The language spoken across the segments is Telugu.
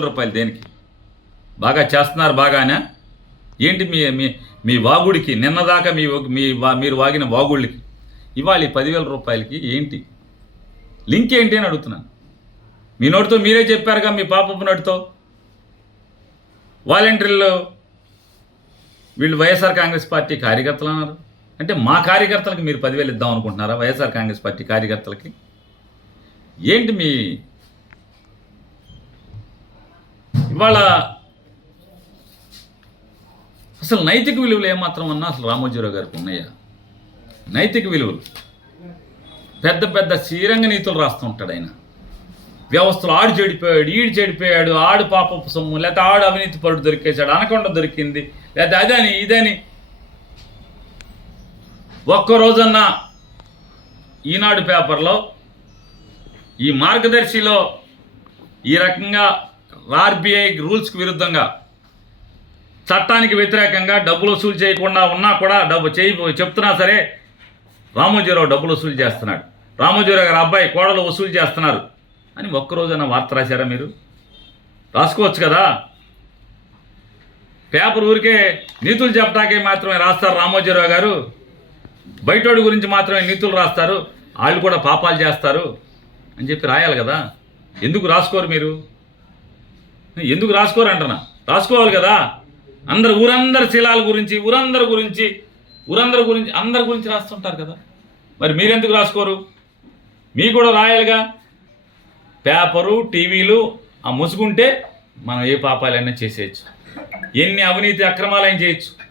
రూపాయలు దేనికి? బాగా చేస్తున్నారు బాగానే? ఏంటి మీ మీ మీ వాగుడికి? నిన్నదాకా మీ మీ మీరు వాగిన వాగుళ్ళకి. ఇవాళ ఈ పదివేల రూపాయలకి ఏంటి? లింక్ ఏంటి అని అడుగుతున్నాను మీ నోటితో మీరే చెప్పారుగా మీ పాపపు నోటితో? వాలంటీర్లు వీళ్ళు వైఎస్ఆర్ కాంగ్రెస్ పార్టీ కార్యకర్తలు అన్నారు. అంటే మా కార్యకర్తలకు మీరు పదివేలు ఇద్దాం అనుకుంటున్నారా వైఎస్ఆర్ కాంగ్రెస్ పార్టీ కార్యకర్తలకి? ఏంటి మీ ఇవాళ అసలు నైతిక విలువలు ఏమాత్రం అన్నా అసలు రామోజీరావు గారికి ఉన్నాయా? నైతిక విలువలు. పెద్ద పెద్ద శ్రీరంగ నీతులు రాస్తుంటాడు ఆయన. వ్యవస్థలు ఆడు చెడిపోయాడు ఈడు చెడిపోయాడు ఆడు పాపపు సొమ్ము లేకపోతే ఆడు అవినీతి పరుడు దొరికేశాడు అనకొండ దొరికింది లేకపోతే అదని ఇదని. ఒక్కరోజన్నా ఈనాడు పేపర్లో ఈ మార్గదర్శిలో ఈ రకంగా ఆర్బీఐ రూల్స్కి విరుద్ధంగా చట్టానికి వ్యతిరేకంగా డబ్బులు వసూలు చేయకుండా ఉన్నా కూడా డబ్బు చేయి చెప్తున్నా సరే రామోజీరావు డబ్బులు వసూలు చేస్తున్నాడు. రామోజీరావు గారు అబ్బాయి కోడలు వసూలు చేస్తున్నారు. అని ఒక్కరోజైనా వార్త రాశారా మీరు? రాసుకోవచ్చు కదా. పేపర్ ఊరికే నీతులు చెప్పడాకే మాత్రమే రాస్తారు రామోజీరావు గారు. బయటోడి గురించి మాత్రమే నీతులు రాస్తారు. వాళ్ళు కూడా పాపాలు చేస్తారు అని చెప్పి రాయాలి కదా. ఎందుకు రాసుకోరు మీరు? ఎందుకు రాసుకోరు రాసుకోవాలి కదా? అందరు ఊరందరి శిలాల గురించి ఊరందరి గురించి ఊరందరి గురించి అందరి గురించి రాస్తుంటారు కదా? మరి మీరెందుకు రాసుకోరు? మీ కూడా రాయాలిగా? పేపరు టీవీలు ఆ ముసుగుంటే మనం ఏ పాపాలైనా చేసేయచ్చు. ఎన్ని అవినీతి అక్రమాలైనా చేయొచ్చు.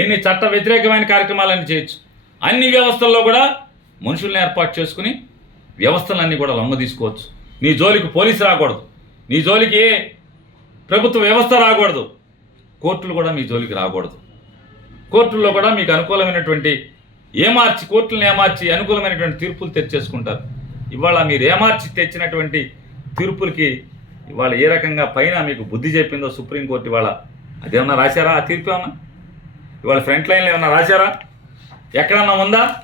ఎన్ని చట్ట వ్యతిరేకమైన కార్యక్రమాలైనా చేయొచ్చు. అన్ని వ్యవస్థల్లో కూడా మనుషుల్ని ఏర్పాటు చేసుకుని వ్యవస్థలన్నీ కూడా లొంగ తీసుకోవచ్చు నీ జోలికి పోలీసు రాకూడదు. నీ జోలికి ప్రభుత్వ వ్యవస్థ రాకూడదు. కోర్టులు కూడా మీ జోలికి రాకూడదు. కోర్టుల్లో కూడా మీకు అనుకూలమైనటువంటి ఏమార్చి కోర్టులను ఏమార్చి అనుకూలమైనటువంటి తీర్పులు తెచ్చేసుకుంటారు. ఇవాళ మీరు ఏమార్చి తెచ్చినటువంటి తీర్పులకి ఇవాళ ఏ రకంగా పైన మీకు బుద్ధి చెప్పిందో సుప్రీంకోర్టు ఇవాళ అదేమన్నా రాశారా ఆ తీర్పు ఏమన్నా? ఇవాళ ఫ్రంట్ లైన్లో ఏమన్నా రాశారా? ఎక్కడన్నా ఉందా?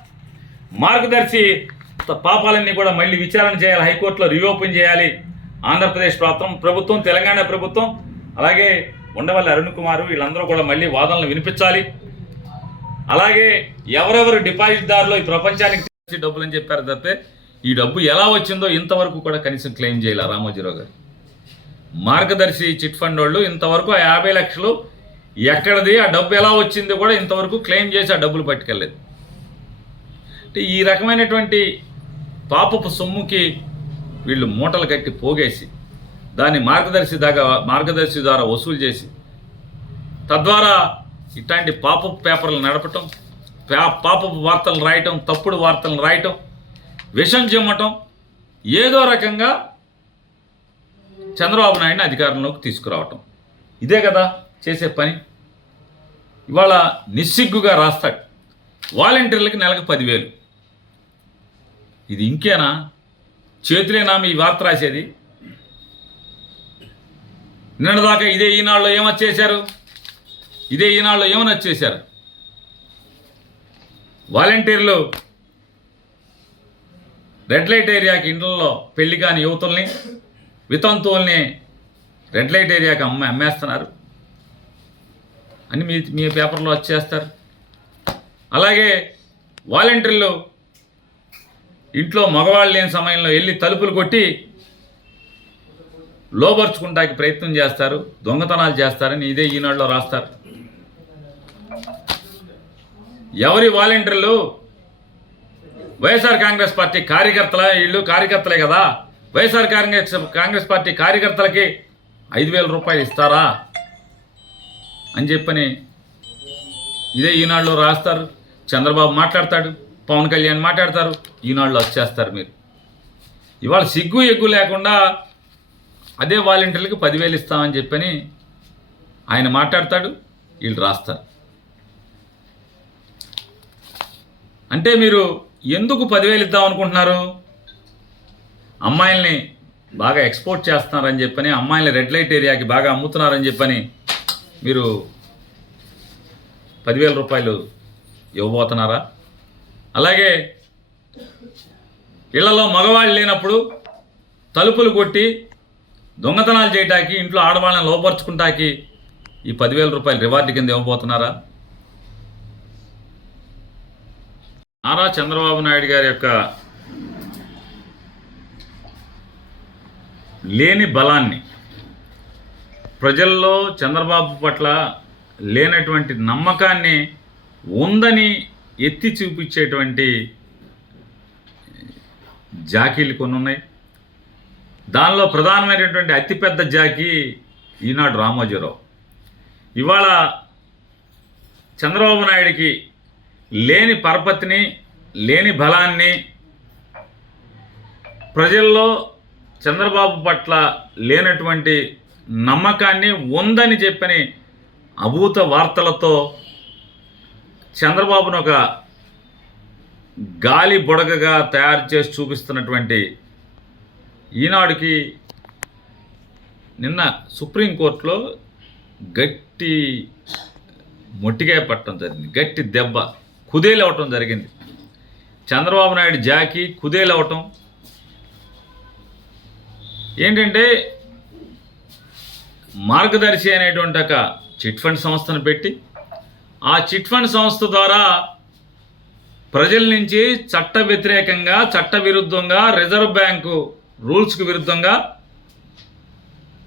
మార్గదర్శి త- పాపాలన్నీ కూడా మళ్ళీ విచారణ చేయాలి హైకోర్టులో రీఓపెన్ చేయాలి. ఆంధ్రప్రదేశ్ ప్రభుత్వం ప్రభుత్వం తెలంగాణ ప్రభుత్వం అలాగే ఉండవల్లి అరుణ్ కుమార్ వీళ్ళందరూ కూడా మళ్ళీ వాదనలు వినిపించాలి. అలాగే ఎవరెవరు డిపాజిట్దారులు ఈ ప్రపంచానికి తెచ్చి డబ్బులు అని చెప్పారు తప్పితే ఈ డబ్బు ఎలా వచ్చిందో ఇంతవరకు కూడా కనీసం క్లెయిమ్ చేయాలి రామోజీరావు గారు. మార్గదర్శి చిట్ ఫండ్ వాళ్ళు ఇంతవరకు ఆ యాభై లక్షలు ఎక్కడది ఆ డబ్బు ఎలా వచ్చిందో కూడా ఇంతవరకు క్లెయిమ్ చేసి ఆ డబ్బులు పట్టుకెళ్ళలేదు. అంటే ఈ రకమైనటువంటి పాపపు సొమ్ముకి వీళ్ళు మూటలు కట్టి పోగేసి దాన్ని మార్గదర్శి దాకా మార్గదర్శి ద్వారా వసూలు చేసి తద్వారా ఇట్లాంటి పాపపు పేపర్లు నడపటం పాపపు వార్తలు రాయటం తప్పుడు వార్తలను రాయటం విషం చెమ్మటం ఏదో రకంగా చంద్రబాబు నాయుడిని అధికారంలోకి తీసుకురావటం. ఇదే కదా చేసే పని. ఇవాళ నిస్సిగ్గుగా రాస్తాడు. వాలంటీర్లకి నెలకు పదివేలు. ఇది ఇంకేనా? చేతులేనా మీ వార్త రాసేది. నిన్నదాకా ఇదే ఈనాళ్ళు ఏమొచ్చేశారు ఇదే ఈనాళ్ళు ఏమని వచ్చేశారు వాలంటీర్లు రెడ్ లైట్ ఏరియాకి ఇండ్లలో పెళ్ళి కాని యువతుల్ని వితంతువుల్ని రెడ్ లైట్ ఏరియాకి అమ్మ అమ్మేస్తున్నారు. అని మీ మీ పేపర్లో వచ్చేస్తారు. అలాగే వాలంటీర్లు ఇంట్లో మగవాళ్ళు లేని సమయంలో వెళ్ళి తలుపులు కొట్టి లోపరుచుకుంటానికి ప్రయత్నం చేస్తారు దొంగతనాలు చేస్తారని ఇదే ఈనాడులో రాస్తారు. ఎవరి వాలంటీర్లు? వైఎస్ఆర్ కాంగ్రెస్ పార్టీ కార్యకర్తల? వీళ్ళు కార్యకర్తలే కదా. వైఎస్ఆర్ కాంగ్రెస్ కాంగ్రెస్ పార్టీ కార్యకర్తలకి ఐదు వేల రూపాయలు ఇస్తారా? అని చెప్పని ఇదే ఈనాడులో రాస్తారు. చంద్రబాబు మాట్లాడతాడు. పవన్ కళ్యాణ్ మాట్లాడతారు ఈనాడులో వచ్చేస్తారు మీరు. ఇవాళ సిగ్గు ఎగ్గు లేకుండా అదే వాలంటీర్లకు పదివేలు ఇస్తామని చెప్పని ఆయన మాట్లాడతాడు వీళ్ళు రాస్తారు. అంటే మీరు ఎందుకు పదివేలు ఇద్దాం అనుకుంటున్నారు? అమ్మాయిల్ని బాగా ఎక్స్పోర్ట్ చేస్తున్నారని చెప్పని అమ్మాయిల్ని రెడ్ లైట్ ఏరియాకి బాగా అమ్ముతున్నారని చెప్పని మీరు పదివేల రూపాయలు ఇవ్వబోతున్నారా? అలాగే ఇళ్ళలో మగవాళ్ళు లేనప్పుడు తలుపులు కొట్టి దొంగతనాలు చేయటానికి ఇంట్లో ఆడవాళ్ళని లోపరుచుకుంటాకి ఈ పదివేల రూపాయలు రివార్డు కింద ఇవ్వబోతున్నారా? నారా చంద్రబాబు నాయుడు గారి యొక్క లేని బలాన్ని ప్రజల్లో చంద్రబాబు పట్ల లేనటువంటి నమ్మకాన్ని ఉందని ఎత్తి చూపించేటువంటి జాకీలు కొన్ని ఉన్నాయి. దానిలో ప్రధానమైనటువంటి అతిపెద్ద జాకీ ఈనాడు రామోజీరావు. ఇవాళ చంద్రబాబు నాయుడికి లేని పరపతిని లేని బలాన్ని ప్రజల్లో చంద్రబాబు పట్ల లేనటువంటి నమ్మకాన్ని ఉందని చెప్పని అభూత వార్తలతో చంద్రబాబును ఒక గాలి బుడగగా తయారు చేసి చూపిస్తున్నటువంటి ఈనాడుకి నిన్న సుప్రీంకోర్టులో గట్టి మొట్టికాయ పట్టడం జరిగింది. గట్టి దెబ్బ కుదేలవటం జరిగింది. చంద్రబాబు నాయుడు జాకి కుదేలవటం. ఏంటంటే మార్గదర్శి అనేటువంటి ఒక చిట్ ఫండ్ సంస్థను పెట్టి ఆ చిట్ ఫండ్ సంస్థ ద్వారా ప్రజల నుంచి చట్ట వ్యతిరేకంగా చట్ట విరుద్ధంగా రిజర్వ్ బ్యాంకు రూల్స్కు విరుద్ధంగా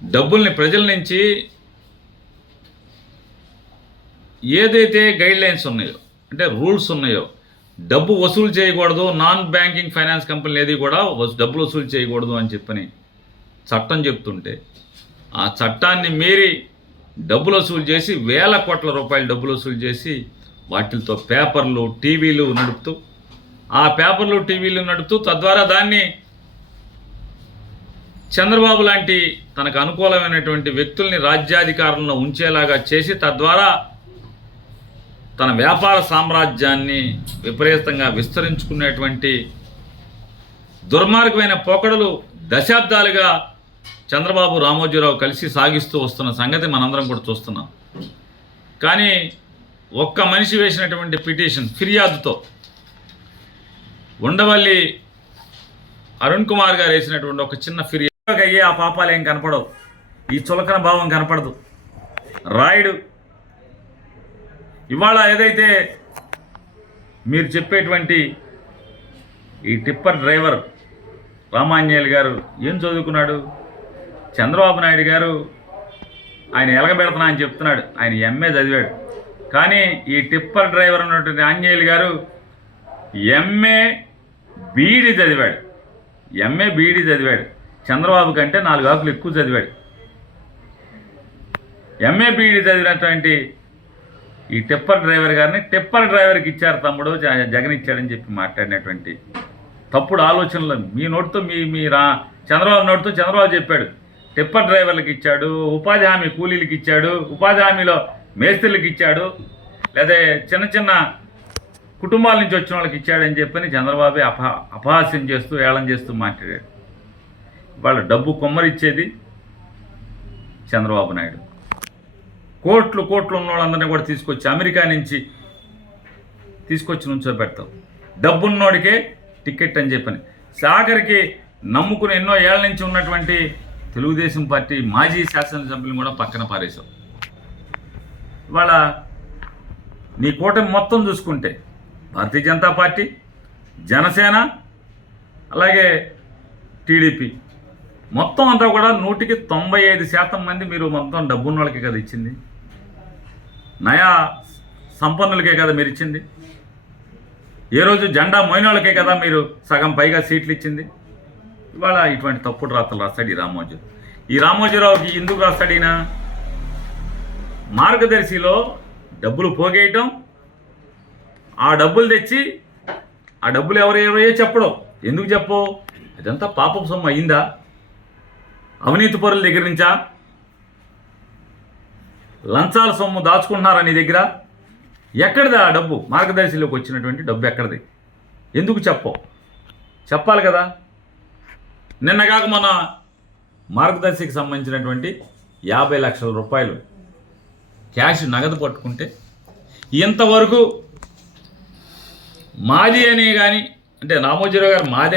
డబ్బుల్ని ప్రజల నుంచి ఏదైతే గైడ్ లైన్స్ ఉన్నాయో అంటే రూల్స్ ఉన్నాయో డబ్బు వసూలు చేయకూడదు నాన్ బ్యాంకింగ్ ఫైనాన్స్ కంపెనీలు ఏది కూడా డబ్బులు వసూలు చేయకూడదు అని చెప్పని చట్టం చెప్తుంటే ఆ చట్టాన్ని మీరి డబ్బులు వసూలు చేసి వేల కోట్ల రూపాయలు డబ్బులు వసూలు చేసి వాటితో పేపర్లు టీవీలు నడుపుతూ ఆ పేపర్లు టీవీలు నడుపుతూ తద్వారా దాన్ని చంద్రబాబు లాంటి తనకు అనుకూలమైనటువంటి వ్యక్తుల్ని రాజ్యాధికారంలో ఉంచేలాగా చేసి తద్వారా తన వ్యాపార సామ్రాజ్యాన్ని విపరీతంగా విస్తరించుకునేటువంటి దుర్మార్గమైన పోకడలు దశాబ్దాలుగా చంద్రబాబు రామోజీరావు కలిసి సాగిస్తూ వస్తున్న సంగతి మనందరం కూడా చూస్తున్నాం. కానీ ఒక్క మనిషి వేసినటువంటి పిటిషన్ ఫిర్యాదుతో ఉండవల్లి అరుణ్ కుమార్ గారు వేసినటువంటి ఒక చిన్న ఫిర్యాదు అయ్యే ఆ పాపాలు ఏం కనపడవు. ఈ చులకన భావం కనపడదు. రాయుడు ఇవాళ ఏదైతే మీరు చెప్పేటువంటి ఈ టిప్పర్ డ్రైవర్ రామాంజనేయులు గారు ఏం చదువుకున్నాడు? చంద్రబాబు నాయుడు గారు ఆయన ఎలగబెడుతున్నా అని చెప్తున్నాడు. ఆయన ఎంఏ చదివాడు. కానీ ఈ టిప్పర్ డ్రైవర్ ఉన్నటువంటి ఆంజనేయులు గారు ఎంఏ బీఈడి చదివాడు. ఎంఏ బీఈడి చదివాడు. చంద్రబాబు కంటే నాలుగు ఆకులు ఎక్కువ చదివాడు. ఎంఏ బీఈడి చదివినటువంటి ఈ టిప్పర్ డ్రైవర్ గారిని టిప్పర్ డ్రైవర్కి ఇచ్చారు తమ్ముడు జగన్ ఇచ్చాడని చెప్పి మాట్లాడినటువంటి తప్పుడు ఆలోచనలు మీ నోటితో మీ మీ రా చంద్రబాబు నోటితో చంద్రబాబు చెప్పాడు. టిప్పర్ డ్రైవర్లకు ఇచ్చాడు ఉపాధి హామీ కూలీలకు ఇచ్చాడు ఉపాధి హామీలో మేస్త్రులకు ఇచ్చాడు లేదా చిన్న చిన్న కుటుంబాల నుంచి వచ్చిన వాళ్ళకి ఇచ్చాడని చెప్పని చంద్రబాబు అపహా అపహాస్యం చేస్తూ ఏళం చేస్తూ మాట్లాడాడు. వాళ్ళ డబ్బు కొమ్మరిచ్చేది చంద్రబాబు నాయుడు. కోట్లు కోట్లు ఉన్న వాళ్ళందరినీ కూడా తీసుకొచ్చి అమెరికా నుంచి తీసుకొచ్చి నుంచోబెడతావు. డబ్బున్నోడికే టికెట్ అని చెప్పని. సాగర్కి నమ్ముకుని ఎన్నో ఏళ్ళ నుంచి ఉన్నటువంటి తెలుగుదేశం పార్టీ మాజీ శాసనసభ్యులను కూడా పక్కన పారేశావు ఇవాళ నీ కూటమి మొత్తం చూసుకుంటే భారతీయ జనతా పార్టీ జనసేన అలాగే టీడీపీ మొత్తం అంతా కూడా నూటికి తొంభై ఐదు శాతం మంది మీరు మొత్తం డబ్బున్న వాళ్ళకే కదా ఇచ్చింది. నయా సంపన్నులకే కదా మీరు ఇచ్చింది. ఏ రోజు జెండా మోయినోళ్ళకే కదా మీరు సగం పైగా సీట్లు ఇచ్చింది. ఇవాళ ఇటువంటి తప్పుడు రాతలు రాస్తాడు ఈ రామోజీ. ఈ రామోజీరావుకి ఎందుకు రాస్తాడు ఈయన మార్గదర్శిలో డబ్బులు పోగేయటం ఆ డబ్బులు తెచ్చి ఆ డబ్బులు ఎవరు ఎవరో చెప్పడం. ఎందుకు చెప్పవు? అదంతా పాపం సొమ్ము అయిందా? అవినీతి పరుల దగ్గర నుంచా? లంచాల సొమ్ము దాచుకుంటున్నారా నీ దగ్గర? ఎక్కడిది ఆ డబ్బు? మార్గదర్శిలోకి వచ్చినటువంటి డబ్బు ఎక్కడిది? ఎందుకు చెప్పవు? చెప్పాలి కదా. నిన్నగాక మన మార్గదర్శికి సంబంధించినటువంటి యాభై లక్షల రూపాయలు క్యాష్ నగదు పట్టుకుంటే ఇంతవరకు మాది అనే కానీ అంటే రామోజీరావు గారు మాది